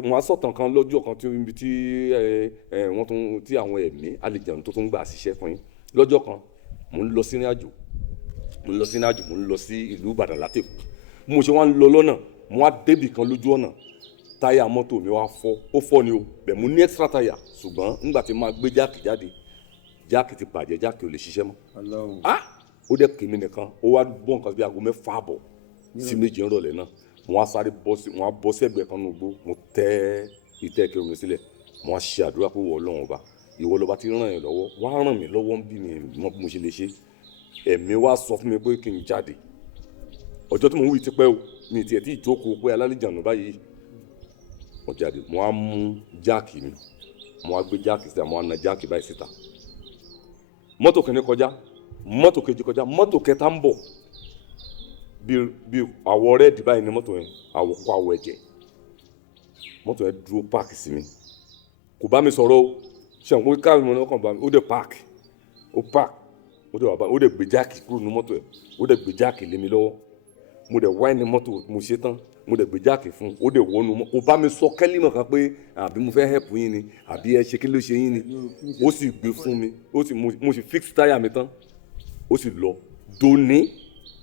wọ́n á sọ̀tàn kan lọ́jọ́ kan tí wọ́n tún tí àwọn ẹ̀mí àlejò tó tún gbà ṣiṣẹ́ fún yín lọ́jọ́ kan mò ń lọ sí ìrìn àjò mò ń lọ sí ìlú Ìbàdàn látẹ̀kù mo ṣe wá ń lọ lọ́nà mo wá débì kan lójú ọ̀nà táyà mọ́tò mi wá fọ́ ó fọ́ ni o bẹ̀ mo ní extra táyà ṣùgbọ́n nígbà tí máa gbé jáàkì jáde jáàkì ti bàjẹ́ jáàkì ò lè ṣiṣẹ́ mọ́ ó dẹ̀ kèmí nìkan ó wá bọ́ nǹkan bí aago 6 àbọ̀ sí 7 ìrọ̀lẹ́ náà mo wá sáré bọ́ sí ẹ̀gbẹ́ kan nùgbó mo tẹ́ ìtẹ́ kẹrù mi sílẹ̀ mo wá ṣe àdúrà pé wọ́ Ọlọ́run ọba ìwọ lọba tí ràn yín lọ́wọ́ wá ràn mí lọ́wọ́ ń bí mi mọ bí mo ṣe lè ṣe ẹ̀mí wá sọ fún mi pé kí n jáde ọjọ́ tí mo ń wí tipẹ́ o mi tiẹ̀ tí ìjókòó pé alálejànù báyìí mo jáde mo wá mú jáàkì mi mo wá gbé jáàkì síta mo wá na jáàkì báyìí síta mọ́tò kìíní kọjá mọ́tò kejì kọjá mọ́tò kẹta ń bọ̀ bí àwọ̀ rẹ́ẹ̀dì báyìí ni mọ́tò yẹn àwọ̀ kó àwọ̀ ẹ̀jẹ̀ mọ́tò yẹn dúró páàkì sí mi kò bá mi sọ̀rọ̀ o ṣe àwọn káàmì mọ́ ọkàn bá mi ó dẹ̀ páàkì ó dẹ̀ gbé jáàkì kúrò ní mọ́tò ẹ̀ ó dẹ̀ gbé jáàkì lé mi lọ́wọ́ mo dẹ̀ wáyé ní mọ́tò mo ṣe tán mo dẹ̀ gbé jáàkì fún ó dẹ̀ wọnú mọ́ kò bá mi sọ kẹ́límọ̀ kan pé àbí mo fẹ́ hẹ́pù yín ni àbí ẹ ṣe kí ló ṣe yín ni ó sì gbé fún mi mo sì fix táyà mi tán ó sì lọ dòní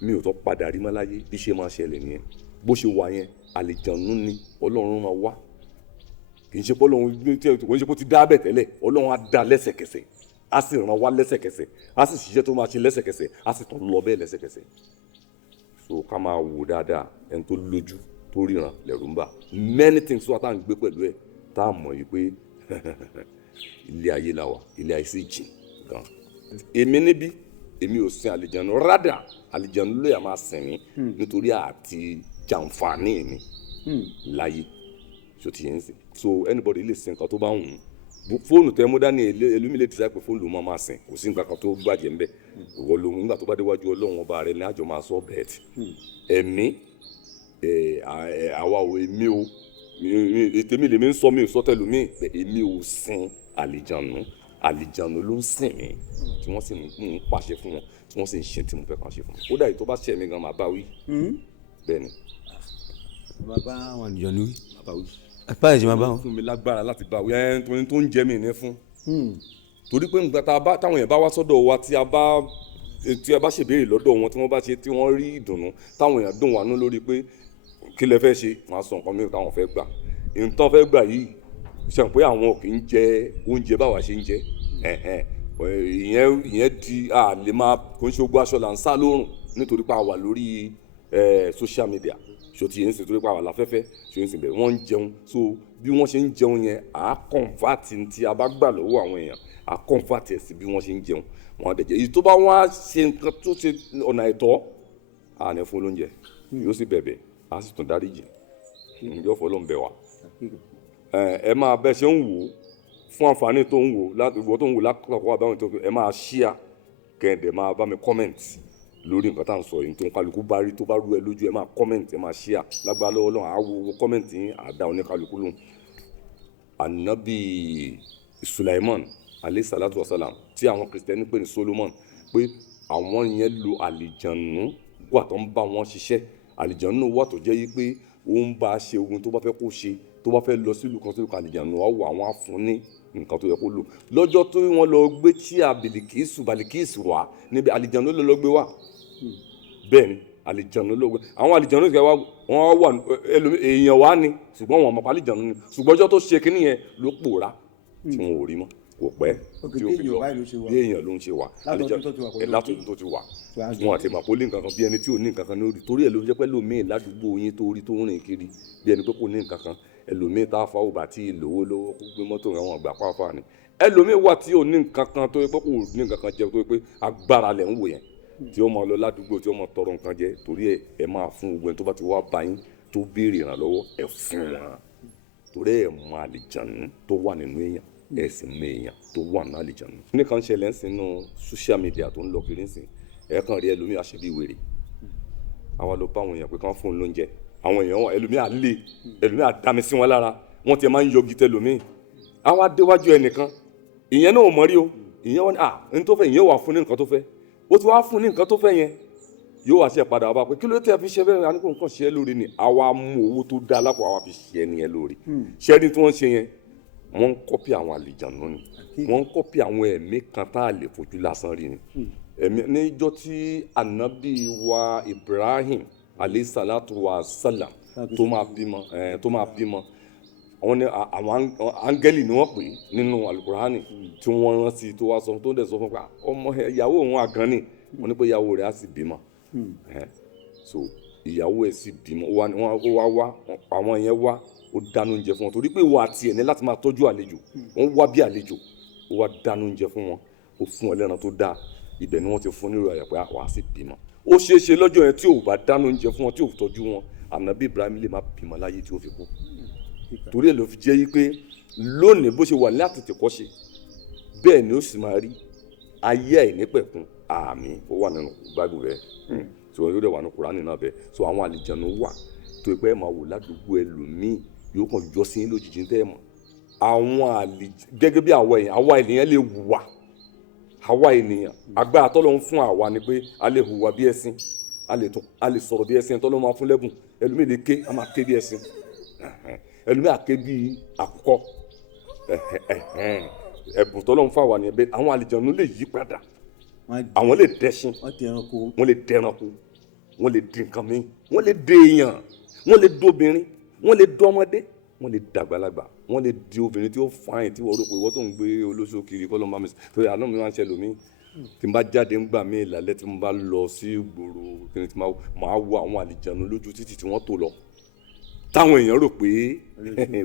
mi ò tọ́ padà rí mọ́ láyé bí ṣe máa ṣẹlẹ̀ nìyẹn bó ṣe wà yẹn àlejànú ni Ọlọ́run máa wá kì í ṣe pé Ọlọ́run ti dá bẹ̀ tẹ́lẹ̀ Ọlọ́run á dá lẹ́sẹ̀kẹsẹ̀ á sì ràn wá lẹ́sẹ̀kẹsẹ̀ á sì ṣiṣẹ́ tó máa ṣe lẹ́sẹ̀kẹsẹ̀ á sì tún lọ bẹ́ẹ̀ lẹ́sẹ̀kẹsẹ̀ so ká máa wò dáadáa ẹni tó lójú tó ríran lẹ̀rù ń bà many things wà tá à ń gbé pẹ̀lú ẹ̀ tá a mọ̀ yìí pé ilé ayé la wà ilé ayé sì jìn gan èmi níbí èmi ò sin àlejànú rádà àlejànú ló yà máa sìn mí nítorí àti jàǹfààní mi láyé so ti yẹn sìn so anybody lè sin nǹkan tó bá wù ú fóònù tẹ mú dání ẹlòmí lè decide pé fóònù ló máa sìn kò sí nǹkan kan tó bàjẹ́ ńbẹ ìwọ lòun nígbà tó bá déwájú Ọlọ́run ọba rẹ ní àjọ máa sọ bẹ́ẹ̀ tì ẹ̀mí àwa ò èmi o ètèmi lèmi ń sọ mi ò sọ tẹlòmí èmi ò sin àlejànú ló ń sìn mí tí wọ́n sì ń pàṣẹ fún wọn tí wọ́n sì ń ṣe tí mo fẹ́ kàn ṣe fún wọn kódà èyí tó bá ṣẹ̀ mí gan máa bá wí bẹ́ẹ̀ ni. bàbá àwọn àlejànú wí. bàbá wí. apá ìjọba bá wọn. fún mi lágbára láti bá wí ẹni tó ń jẹ mí ní fún. torí pé nǹkan táwọn èèyàn bá wá sọ́dọ̀ wa tí a bá ṣèbéèrè lọ́dọ̀ wọn tí wọ́n bá ṣe tí wọ́n rí ìdùnnú táwọn èèyàn dùn wá nú lórí pé kí lẹ fẹ́ ṣe wọ́n á sọ nǹkan mìíràn táwọn fẹ́ gbà nǹkan fẹ́ gbà yìí ṣe pé àwọn kì í jẹ oúnjẹ báwa ṣe ń jẹ ìyẹn di àlè máa kò ń ṣe gbogbo aṣọ là ń sá lórùn nítorí pé a wà lórí social media ṣòtì yẹn ń sìn torí pé a wà láfẹ́fẹ́ ṣòtì yẹn ń sìn bẹ́ẹ̀ wọ́n ń jẹun so bí wọ́n ṣe ń jẹun yẹn à á kọ̀ǹfàtì tí a bá gbà lọ́wọ́ àwọn èèyàn à á kọ̀ǹfàtì ẹ̀ sí bí wọ́n ṣe ń jẹun wọ́n á dẹ̀ jẹ èyí tó bá wọ́n á ṣe nǹkan tó ṣe ọ̀nà ẹ̀tọ́ à ní fún lóúnjẹ yóò sì bẹ̀bẹ̀ á sì tún dáríjì yóò fọ́ ló ń bẹ̀ wá ẹ máa bẹ́ẹ̀ ṣe ń wò ó fún àǹfààní tó ń wò ìwọ tó ń wò lákòókò àbáwọn tó ẹ máa ṣíà kẹ́ẹ̀dẹ̀ máa bá mi kọ́mẹ̀ntì lórí nǹkan tá à ń sọ yìí tó ń kálukú bá rí tó bá rú ẹ lójú ẹ máa kọ́mẹ̀ntì ẹ máa ṣíà lágbára lọ́wọ́ lọ́wọ́ àá wo kọ́mẹ̀ntì yín àdá oníkálukú lóhùn. Ànábì Sulaiman alayhi salatu wasalam tí àwọn kìrìsìtẹ́nì pè ní Solomon pé àwọn yẹn lo àlìjànú wà tó ń bá wọn ṣiṣẹ́ àlìjànú wà tó jẹ́ yí pé ó ń bá a ṣe ogun tó bá fẹ́ kó ṣe tó bá fẹ́ lọ sílùú kan sílùú kan àlìjànú wà wọ àwọn afún ní nǹkan tó yẹ kó lò lọ́jọ́ tó wọ́n lọ gbé tíà Bàlíkísù wá níbi àlìjànú ló lọ gbé wá bẹ́ẹ̀ ni àlìjànú ló gbé àwọn àlìjànú kẹ wọ́n wà èèyàn wá ní ṣùgbọ́n wọn mọ̀ àlìjànú ni ṣùgbọ́n ọjọ́ tó ṣe kínní yẹn ló pòórá tí wọn ò rí mọ́ kò pẹ́ tí ó fi lọ bí èèyàn ló ń ṣe wà látọ̀dún tó ti wà wọn àti màpó lé nǹkan kan bí ẹni tí ò ní nǹkan kan ní orí torí ẹ̀ ló ń jẹ́ pẹ́ lómiì ládùúgbò yín tó rí tó ń rìn kiri bí ẹni pé kò ní nǹkan kan ẹlòmíì tá a fa òbá tí lówó kó gbé mọ́tò àwọn àgbà pàápàá ni ẹlòmíì wà tí ò ní nǹkan kan tó yẹ pé kò ní nǹkan kan jẹ tó yẹ pé agbára lẹ̀ ń wò yẹn tí ó máa lọ ládùúgbò tí ó máa tọrọ nǹkan jẹ torí ẹ máa fún gbogbo ẹni tó bá ti wá bá yín tó béèrè ìrànlọ́wọ́ ẹ fún wọn torí ẹ mọ àlìjànú tó wà nínú èèyàn ẹ sì mọ èèyàn tó wà nínú àlìjànú. nìkan ṣẹlẹ̀ ń sinú social media tó ń lọ kiri ń sìn ẹ kàn rí ẹlòmíì àṣẹbí wèrè àwa ló bá àwọn èèyàn pé kán fún un lóúnjẹ àwọn èèyàn ẹlòmíì àlè ẹlòmíì àdámi sí wọn lára wọn ti máa ń yọgi tẹlòmíì àwa déwájú ẹnìkan ìyẹn náà ò mọ̀ rí o ìyẹn wọn ní tó fẹ́ ìyẹn wà fún ní nǹkan tó fẹ́ ó ti wá fún ní nǹkan tó fẹ́ yẹn yóò wá ṣe padà wá pé kí ló tẹ́ fi ṣe bẹ́ẹ̀ àníkò nǹkan ṣe é lórí ni àwa mú owó tó dá lápò àwa fi ṣe ẹni yẹn lórí ṣẹ́ni tí wọ́n ṣe yẹn wọ́n ń kọ́pì àwọn àlìjànú ni wọ́n ń kọ́pì àwọn ẹ̀mí kan tá a lè fojú lásán rí ni ẹ̀mí níjọ́ tí ànábì wa Ibrahim alayhi salatu wa salam tó máa bímọ àwọn ni àwọn áńgẹ́lì ni wọ́n pè nínú alukurani tí wọ́n rántí tó wá sọ tó dẹ̀ sọ fún pa ọmọ ìyàwó òun àgàn ni wọ́n ní pé ìyàwó rẹ̀ á sì bímọ so ìyàwó ẹ̀ sì bímọ ó wá àwọn yẹn wá ó dáná oúnjẹ fún wọn torí pé ìwà àti ẹ̀ní láti máa tọ́jú àlejò wọ́n wá bí àlejò ó wá dáná oúnjẹ fún wọn ó fún wọn lẹ́ran tó dáa ibẹ̀ ni wọ́n ti fún nírò àyàpẹ́ wàá sì bímọ ó ṣeéṣe lọ́jọ́ yẹn tí ò bá dáná oúnjẹ fún wọn tí ò tọ́jú wọn ànábì Ibrahim lè má bímọ láyé tí ó fi kú torí ẹ̀ ló fi jẹ́ yí pé lónìí bó ṣe wà ní àtètèkọ́ṣe bẹ́ẹ̀ ni ó sì máa rí ayé àìnípẹ̀kun àmì ó wà nínú Bible bẹ́ẹ̀ so yóò dẹ̀ wà ní Kùránì náà bẹ́ẹ̀ so àwọn àlìjànú wà tó pẹ́ máa wò ládùúgbò ẹlòmíì yóò kàn jọ sí lójijì tẹ́ ẹ̀ mọ̀ àwọn gẹ́gẹ́ bí àwa ènìyàn lè wùwà àwa ènìyàn agbára tọ́lọ́run fún àwa ni pé a lè hùwà bí ẹṣin a lè sọ̀rọ̀ bí ẹṣin tọ́lọ́run máa fún lẹ́bùn ẹlòmíì lè ké a máa ké bí ẹṣin ẹlòmíì àké bí àkùkọ ẹ̀bùn tọ́lọ́run fún àwa ni ẹ̀bẹ̀ àwọn àlìjànú lè yí padà àwọn lè dẹ́ṣin wọ́n lè dẹranko wọ́n lè di nǹkan mìíràn wọ́n lè dé èèyàn wọ́n lè dóbìnrin wọ́n lè dọ́mọdé wọ́n lè dàgbàlagbà wọ́n lè di obìnrin tí ó fáyìn tí wọ́n rò pé ìwọ́n tó ń gbé olóṣù kiri kọ́ ló ń bá mi sọ torí àná mi máa ń ṣẹlẹ̀ mí tí n bá jáde ń gbà mí ìlàlẹ́ tí mo bá lọ sí ìgboro kí ni tí máa wo àwọn àlìjànú lójú títì tí wọ́n tó lọ táwọn èèyàn rò pé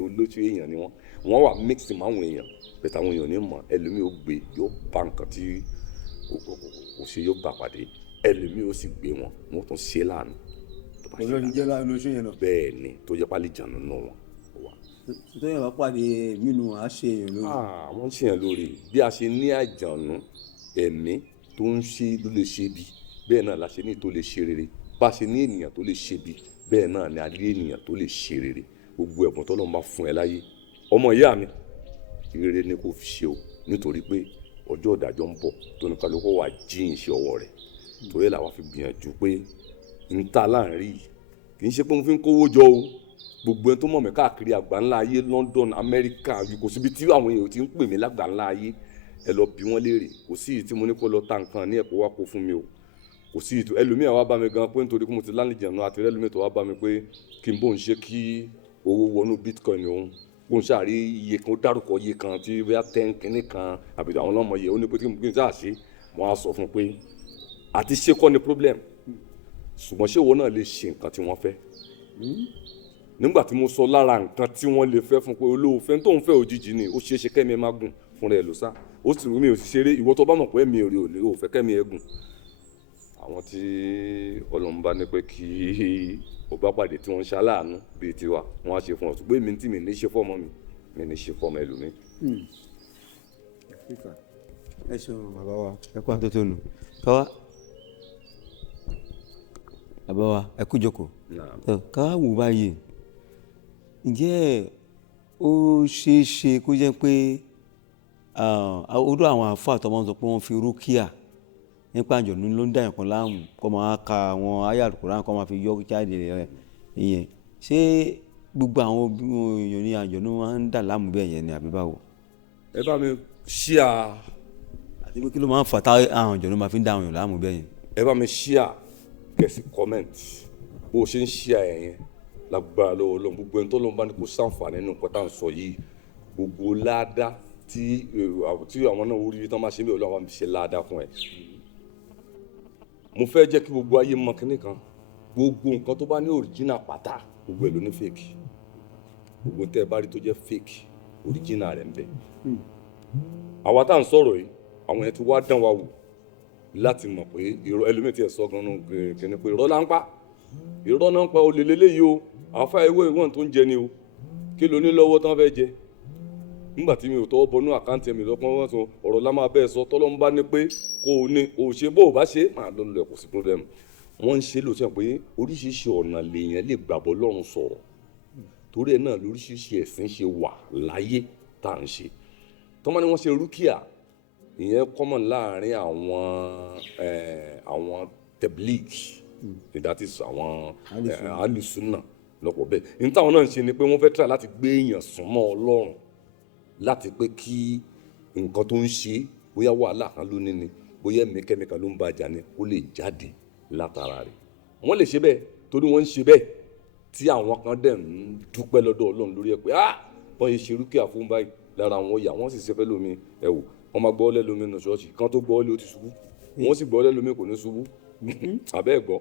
olóṣù èèyàn ni wọ́n wà mix mọ́ àwọn èèyàn pẹ̀tẹ́ àwọn èèyàn ní mọ̀ ẹlòmíì ó gbé yóò bá nǹkan tí kò ṣe yóò bá pàdé ẹlòmíì ó sì gbé wọn tún ṣe láàánú olórí jẹ́ láàánú oṣù yẹn náà bẹ́ẹ̀ ni tó jẹ́ pálíjànú náà wọn tó yẹn bá pàdé nínú àṣẹ èèyàn lórí. wọ́n ṣe yẹn lórí bí a ṣe ní àjànú ẹ̀mí tó ń ṣe ló lè ṣe bí bẹ́ẹ̀ náà la ṣe ní tó lè ṣe rere bá a ṣe ní ènìyàn tó lè ṣe bí bẹ́ẹ̀ náà ni a rí ènìyàn tó lè ṣe rere gbogbo ẹ̀bùn tó lọ́n bá fún ẹ láyé ọmọ ìyá mi rere ni kò fi ṣe o nítorí pé ọjọ́ ìdájọ́ ń bọ̀ tó ní kálukú wà jíìn ṣe ọwọ́ rẹ̀ torí làwa fi gbìyànjú pé ń ta láàrin kì í ṣe pé mo fi ń kówó jọ o gbogbo ẹni tó mọ̀ mí káàkiri àgbáńlá ayé London Amẹ́ríkà kò síbi tí àwọn èèyàn ti ń pè mí lágbàńlá ayé ẹ lọ bí wọ́n léèrè kò sí ìtí mo ní kó lọ ta nǹkan ní ẹ̀kọ́ wá kó fún mi o kò sí ìtú ẹlòmíà wá bá mi gan pé nítorí pé mo ti lálejànú àti ẹlòmíà tó wá bá mi pé kí n bó ń ṣe kí owó wọnú Bitcoin òun bó ń ṣàrí iye kan ó dárúkọ iye kan tí bóyá 10 kínní kan àbí àwọn ọlọ́mọ yẹ ó ní pé kí n ṣáà ṣe wọ́n á sọ fún pé àti ṣe kọ́ ni problem ṣùgbọ́n ṣé ìwọ náà lè ṣe nǹkan tí wọ́n fẹ́ nígbà tí mo sọ lára nǹkan tí wọ́n lè fẹ́ fún pé olóòfẹ́ tó ń fẹ́ òjijì ni ó ṣeé ṣe kẹ́mi ẹ má gùn fúnra ẹ ló sá ó sì rú mi ò sì ṣeré ìwọ tó bá mọ̀ pé mi ò rí òní ò fẹ́ kẹ́mi ẹ gùn àwọn tí Ọlọ́run bá ní pé kí o bá pàdé tí wọ́n ń ṣaláàánú bíi tiwa wọ́n á ṣe fún ọ ṣùgbọ́n èmi tí mi ní ṣe fọ́mọ mi ní ṣe fọ́mọ ẹlòmíì. ẹ ṣeun bàbá wa ẹ kú àtúntò nù káwá bàbá wa ẹ kú jókòó káwá wò báyìí ǹjẹ́ ó ṣeé ṣe kó jẹ́ pé ọdún àwọn àfáà tó máa ń sọ pé wọ́n fi rúkìá nípa àjọ̀nú ló ń dà nǹkan láàmú kó máa ka àwọn àyá Al-Qur'an kó máa fi yọ jáde rẹ̀ ìyẹn ṣé gbogbo àwọn èèyàn ní àjọ̀nú máa ń dà láàmú bẹ́ẹ̀ yẹn ni àbí báwo. ẹ bá mi ṣíà. àti pé kí ló máa ń fà tá àwọn àjọ̀nú máa fi ń dà àwọn èèyàn láàmú bẹ́ẹ̀ yẹn. ẹ bá mi ṣíà kẹsì kọ́mẹ̀ntì bó o ṣe ń ṣíà ẹ̀ yẹn lágbára lọ́wọ́ Ọlọ́run gbogbo ẹni tó lọ́n bá ní kó ṣàǹfààní nínú nǹkan tá à ń sọ yìí gbogbo ládàá tí àwọn náà orí tán máa ṣe bí Ọlọ́run àwọn ṣe ládàá fún ẹ. mo fẹ́ jẹ́ kí gbogbo ayé mọ kínní kan gbogbo nǹkan tó bá ní òrìjínà pátá gbogbo ẹ̀ ló ní fake gbogbo tẹ́ ẹ bá rí tó jẹ́ fake òrìjínà rẹ̀ ń bẹ. àwa tá à ń sọ̀rọ̀ yìí àwọn yẹn ti wá dán wa wò láti mọ̀ pé irọ́ ẹlòmíì tí ẹ sọ gan-an kìíní pé irọ́ là ń pa irọ́ náà ń pa olè lélẹ́yìí o àfa ewé ìwọ̀n tó ń jẹ ni o kí ló ní lọ́wọ́ tán fẹ́ jẹ nígbà tí mi ò tọwọ́ bọnú àkáǹtì mi lọ́pọ̀ wọn sọ ọ̀rọ̀ la máa bẹ́ẹ̀ sọ tọ́lọ́mú bá ní pé kò ní o ṣe bó o bá ṣe máa lọ lọ kò sí problem wọ́n ń ṣe lóṣù pé oríṣiríṣi ọ̀nà lèèyàn lè gbàgbọ́ lọ́rùn sọ̀rọ̀ torí ẹ̀ náà lóríṣiríṣi ẹ̀sìn ṣe wà láyé tá à ń ṣe tọ́mọ ni wọ́n ṣe rúkìá ìyẹn common láàrin àwọn tabligh ìdátì àwọn alùsùnà lọ́pọ̀ bẹ́ẹ̀ ní táwọn náà ń ṣe ni pé wọ́n fẹ́ try láti gbé èèyàn súnmọ́ Ọlọ́run láti pé kí nǹkan tó ń ṣe bóyá wàhálà kan ló ní ni bóyá ẹ̀mí kẹ́míkà ló ń bàjá ni kó lè jáde látara rẹ̀ wọ́n lè ṣe bẹ́ẹ̀ torí wọ́n ń ṣe bẹ́ẹ̀ tí àwọn kan dẹ̀ ń dúpẹ́ lọ́dọ̀ Ọlọ́run lórí ẹ̀ pé wọ́n yẹ ṣe rúkìá fún báyìí lára àwọn ọ̀yà wọ́n sì ṣe fẹ́ lómi ẹ̀wò wọ́n máa gbọ́ lẹ́lómi nù ṣọ́ọ̀ṣì kan tó gbọ́ lé ó ti ṣubú wọ́n sì gbọ́ lẹ́lómi kò ní ṣubú abẹ́ gbọ́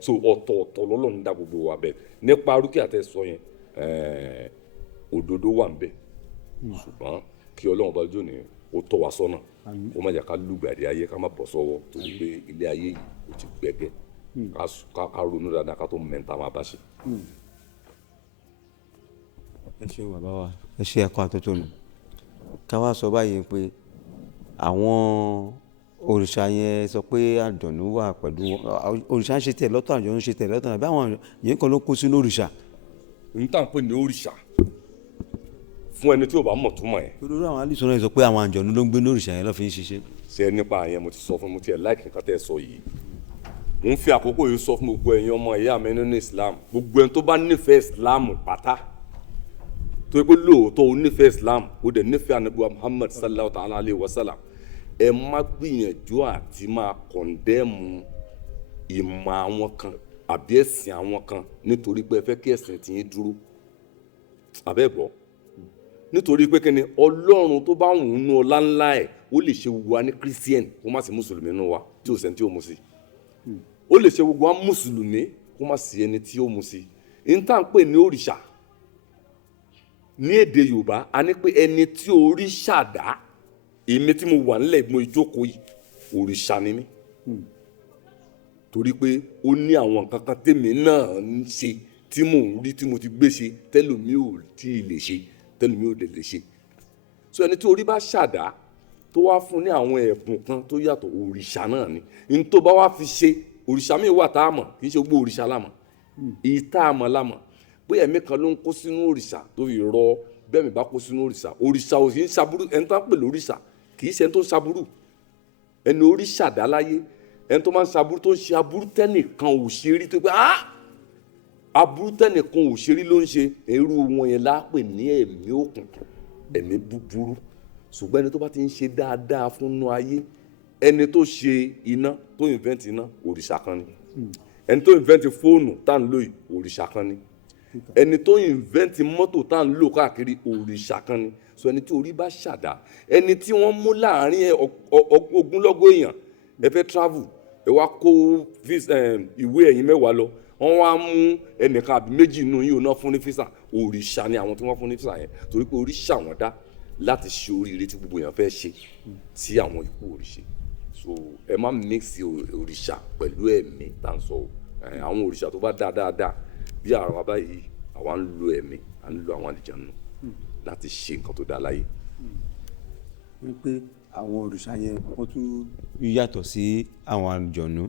so ọ̀tọ̀ọ̀tọ̀ lọ́lọ́run dá gbogbo wa bẹ́ẹ̀ nípa rúkìá tẹ́ sọ yẹn òdodo wà ń bẹ ṣùgbọ́n kí Ọlọ́run bá jò ní ó tọ́ wa sọ́nà kó má jà ká lùgbàdì ayé ká má bọ̀ sọ́wọ́ torí pé ilé ayé yìí ó ti gbẹ́gẹ́ ká ronú dáadáa ká tó mẹ́ta máa bá ṣe. ẹ ṣe bàbá wa ẹ ṣe ẹ̀kọ́ àtúntò nù ká wá sọ báyìí pé àwọn òrìṣà yẹn sọ pé àjọ̀nú wà pẹ̀lú òrìṣà ń ṣe tẹ̀ lọ́tọ̀ àjọ̀nú ń ṣe tẹ̀ lọ́tọ̀ àbí àwọn yẹn kan ló kó sínú òrìṣà. n tà ń pè ní òrìṣà fún ẹni tí ò bá mọ̀ túmọ̀ ẹ̀. torí àwọn alìsọ náà sọ pé àwọn àjọ̀nú ló ń gbé ní òrìṣà yẹn lọ́ fi ń ṣiṣẹ́. ṣe nípa yẹn mo ti sọ fún mo ti ẹ̀ láìkì nǹkan tẹ́ ẹ sọ yìí mo ń fi àkókò yìí sọ fún gbogbo ẹ̀yin ọmọ ìyá mi nínú Islam gbogbo ẹni tó bá nífẹ̀ẹ́ Islam pátá tó yẹ pé lóòótọ́ o nífẹ̀ẹ́ Islam o dẹ̀ nífẹ̀ẹ́ anabi Muhammad sallallahu ta'ala alayhi wa sallam ẹ má gbìyànjú àti máa kọ̀ndẹ́mù ìmọ̀ àwọn kan àbí ẹ̀sìn àwọn kan nítorí pé ẹ fẹ́ kí ẹ̀sìn tiyín dúró àbẹ́gbọ́ nítorí pé kí ni Ọlọ́run tó bá wù ú nú ọlá ńlá ẹ̀ ó lè ṣe gbogbo wa ní Christian kó má sí mùsùlùmí nù wa tí ò sẹ́ni tí ó mu sí ó lè ṣe gbogbo wa mùsùlùmí kó má sí ẹni tí ó mu sí n tá à ń pè ní òrìṣà ní èdè Yorùbá a ní pé ẹni tí òrìṣà dá èmi tí mo wà nílẹ̀ mo ìjókòó yìí òrìṣà ni mí torí pé ó ní àwọn nǹkan kan tèmi náà ń ṣe tí mò ń rí tí mo ti gbé ṣe tẹ́lòmí ò tí ì lè ṣe tẹ́lòmí ò lè ṣe so ẹni tí orí bá ṣàdá tó wá fún ní àwọn ẹ̀bùn kan tó yàtọ̀ òrìṣà náà ni n tó bá wá fi ṣe òrìṣà míì wà tá a mọ̀ kì í ṣe gbogbo òrìṣà lámọ̀ èyí tá a mọ̀ lámọ̀ bóyá ẹ̀mí kan ló ń kó sínú òrìṣà tó fi rọ bẹ́ẹ̀ mi bá kó sínú òrìṣà òrìṣà ò sì ń ṣaburú ẹni tó ń pè lóríṣà kì í ṣe ẹni tó ń ṣaburú ẹni òrìṣà dá láyé ẹni tó máa ń ṣaburú tó ń ṣe aburú tẹ́nìkan ò ṣe rí tó pé aburú tẹ́nìkan ò ṣe rí ló ń ṣe irú wọn yẹn lápè ní ẹ̀mí òkùnkùn ẹ̀mí búburú ṣùgbọ́n ẹni tó bá ti ń ṣe dáadáa fúnnú ayé ẹni tó ṣe iná tó invent iná òrìṣà kan ni ẹni tó invent fóònù tá à ń lò yìí òrìṣà kan ni ẹni tó invent mọ́tò tá à ń lò káàkiri òrìṣà kan ni so ẹni tí orí bá ṣàdá ẹni tí wọ́n mú láàrin ogunlọ́gọ̀ èèyàn ẹ fẹ́ travel ẹ wá kó ìwé ẹ̀yin mẹ́wàá lọ wọ́n wá mú ẹnìkan àbí méjì nínú yìí ò náà fún ní físà òrìṣà ni àwọn tí wọ́n fún ní físà yẹn torí pé òrìṣà wọn dá láti ṣe oríire tí gbogbo èèyàn fẹ́ ṣe tí àwọn ikú òrìṣà so ẹ má mix òrìṣà pẹ̀lú ẹ̀mí tá à ń sọ àwọn òrìṣà tó bá dáadáa bí àwa báyìí àwa ń lo ẹ̀mí à ń lo àwọn àlìjànnú láti ṣe nǹkan tó dáa láyé. wípé àwọn òrìṣà yẹn wọ́n tún yàtọ̀ sí àwọn àlìjànnú.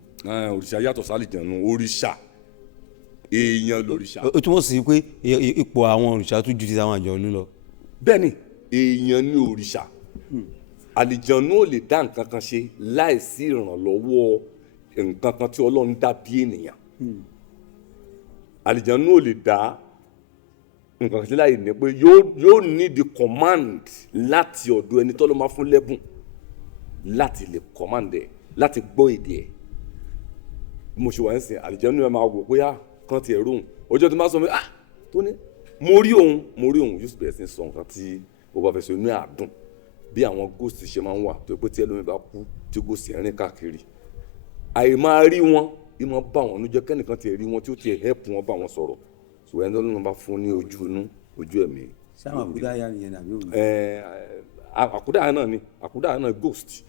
òrìṣà yàtọ̀ sí àlìjànnú òrìṣà èèyàn lòrìṣà. ó túmọ̀ sí pé ipò àwọn òrìṣà tún ju ti àwọn àlìjànnú lọ. bẹ́ẹ̀ni èèyàn ní òrìṣà àlìjànnú ò lè dá nǹkan kan ṣe láìsí ìrànlọ́wọ́ nǹkan kan tí Ọlọ́run dá bí ènìyàn àlìjànnú ò lè dá nǹkan kan sí láì ní pé yóò need the command láti ọ̀dọ̀ ẹni tọ́lọ́ máa fún lẹ́bùn láti lè command ẹ̀ láti gbọ́ èdè ẹ̀ bí mo ṣe wà ń sìn àlìjànnú ẹ̀ máa wò pé kan ti ẹ̀rọ òun ọjọ́ tó máa sọ pé tó ní mo rí òun yóò sì bẹ̀rẹ̀ sí sọ nǹkan tí ó bá fẹ́ sọ inú àdùn bí àwọn ghost ṣe máa ń wà tó pé tí ẹlòmíì bá kú tí ghost ẹ̀ rìn káàkiri àì máa rí wọn bí wọ́n bá wọn níjẹ́ kẹ́nìkan ti rí wọn tí ó ti help wọn bá wọn sọ̀rọ̀ ṣùgbọ́n ẹni tó lóun bá fún ní ojú inú ojú ẹ̀mí. sáwọn àkúdáyà nìyẹn nàbí òun. àkúdáyà náà ni àkúdáyà náà ghost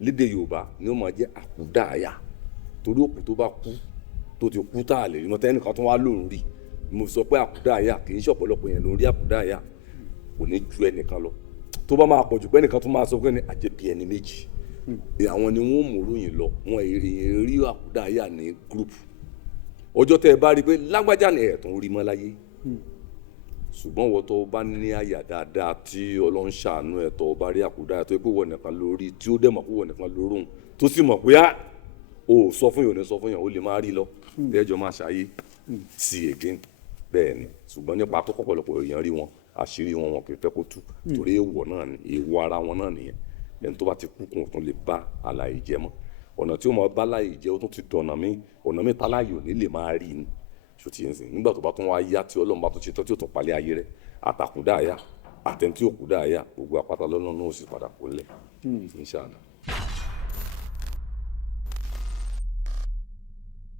lédè Yorùbá ni ó máa jẹ́ àkúdáyà torí òkú tó bá kú tó ti kú tá a lè rí mọ́ tẹ́nìkan tó wá lóun rí mo sọ pé àkúdáyà kì í ṣe ọ̀pọ̀lọpọ̀ yẹn ló ń rí àkúdáyà kò ní ju ẹnìkan lọ tó bá máa pọ̀jù pé ẹnìkan tó máa sọ pé ní àjẹbí ẹni méjì àwọn ni wọ́n mú ròyìn lọ wọn èèyàn rí àkúdáyà ní group ọjọ́ tẹ́ ẹ bá rí pé lágbájá ni ẹ̀ tó ń rí mọ́ láyé ṣùgbọ́n wọ́n tó bá ní àyà dáadáa tí Ọlọ́run ṣàánú ẹ̀ tó bá rí àkúdáyà tó yẹ pé wọ́n nìkan lórí tí ó dẹ̀ mọ̀ pé wọ́n nìkan lórún tó sì mọ̀ pé o sọ fún yàn ò ní sọ fún yàn ó lè má rí lọ lẹ́jọ́ máa ṣayé sí again bẹ́ẹ̀ ni ṣùgbọ́n nípa tó kọ́pọ̀lọpọ̀ èèyàn rí wọn àṣírí wọn kì í fẹ́ kó tú torí èèwọ̀ náà ni èèwọ̀ ara wọn náà nìyẹn ẹni tó bá ti kú kún tún lè bá àlàyé jẹ mọ́ ọ̀nà tí ó máa bá láyé jẹ́ ó tún ti dọ̀nà mí ọ̀nà mi tá láyé ò ní lè máa rí ni ṣòtì yẹn sìn nígbà tó bá tún wá yá tí Ọlọ́run bá tún ṣe tán tí ó tún palẹ̀ ayé rẹ̀ àtàkùdá àyà àtẹ̀ntí òkúdá àyà gbogbo àpáta lọ́nà náà ó sì padà kó lẹ̀ inshallah.